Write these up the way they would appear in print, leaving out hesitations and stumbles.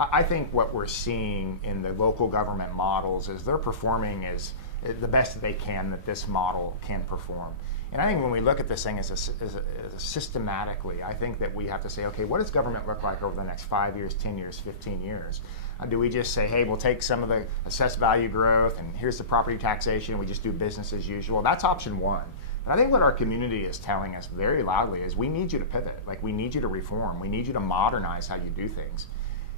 I think what we're seeing in the local government models is they're performing as the best that they can that this model can perform. And I think when we look at this thing as systematically, I think that we have to say, okay, what does government look like over the next 5 years, 10 years, 15 years? Do we just say, hey, we'll take some of the assessed value growth and here's the property taxation, we just do business as usual? That's option one. But I think what our community is telling us very loudly is we need you to pivot. Like, we need you to reform. We need you to modernize how you do things.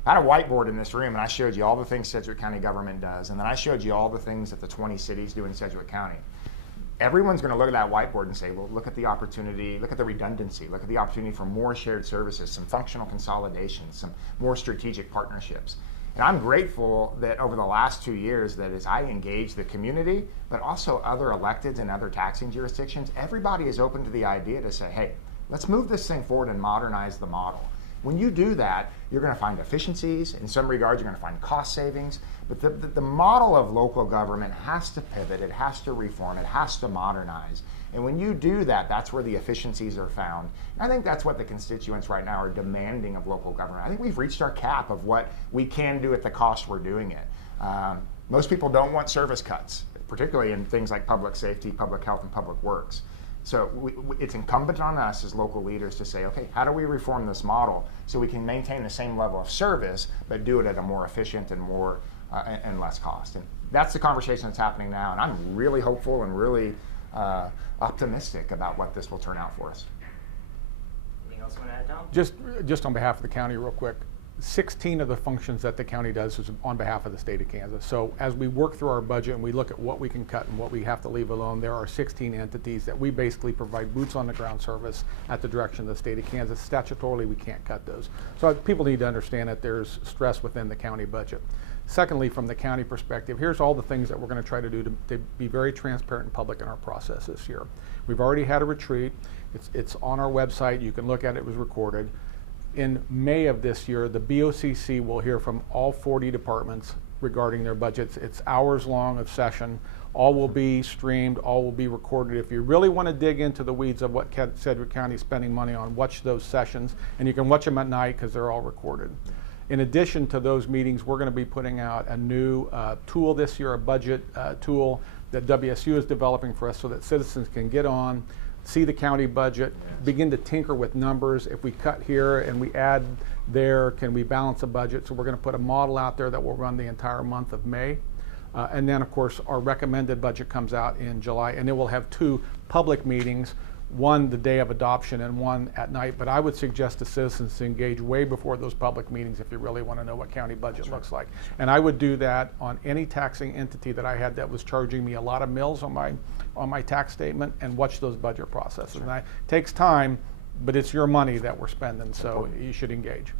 I had a whiteboard in this room and I showed you all the things Sedgwick County government does, and then I showed you all the things that the 20 cities do in Sedgwick County. Everyone's going to look at that whiteboard and say, well, look at the opportunity, look at the redundancy, look at the opportunity for more shared services, some functional consolidation, some more strategic partnerships. And I'm grateful that over the last 2 years, that as I engage the community, but also other electeds and other taxing jurisdictions, everybody is open to the idea to say, hey, let's move this thing forward and modernize the model. When you do that, you're going to find efficiencies. In some regards, you're going to find cost savings. But the model of local government has to pivot, it has to reform, it has to modernize. And when you do that, that's where the efficiencies are found. And I think that's what the constituents right now are demanding of local government. I think we've reached our cap of what we can do at the cost we're doing it. Most people don't want service cuts, particularly in things like public safety, public health, and public works. So it's incumbent on us as local leaders to say, okay, how do we reform this model so we can maintain the same level of service, but do it at a more efficient and more and less cost? And that's the conversation that's happening now, and I'm really hopeful and really optimistic about what this will turn out for us. Anything else you want to add, Tom? Just on behalf of the county real quick, 16 of the functions that the county does is on behalf of the state of Kansas. So as we work through our budget and we look at what we can cut and what we have to leave alone, there are 16 entities that we basically provide boots on the ground service at the direction of the state of Kansas. Statutorily, we can't cut those. So people need to understand that there's stress within the county budget. Secondly, from the county perspective, here's all the things that we're going to try to do to be very transparent and public in our process this year. We've already had a retreat. It's on our website. You can look at it. It was recorded. In May of this year, the BOCC will hear from all 40 departments regarding their budgets. It's hours long of session. All will be streamed, all will be recorded. If you really want to dig into the weeds of what Sedgwick County is spending money on, watch those sessions, and you can watch them at night because they're all recorded. In addition to those meetings, we're going to be putting out a new tool this year, a budget tool that WSU is developing for us so that citizens can get on, see the county budget, begin to tinker with numbers. If we cut here and we add there, can we balance a budget? So we're going to put a model out there that will run the entire month of May. And then, of course, our recommended budget comes out in July, and it will have 2 public meetings, one the day of adoption and one at night. But I would suggest to citizens to engage way before those public meetings if you really want to know what county budget looks like. And I would do that on any taxing entity that I had that was charging me a lot of mills on my tax statement, and watch those budget processes. And it takes time, but it's your money that we're spending, so you should engage.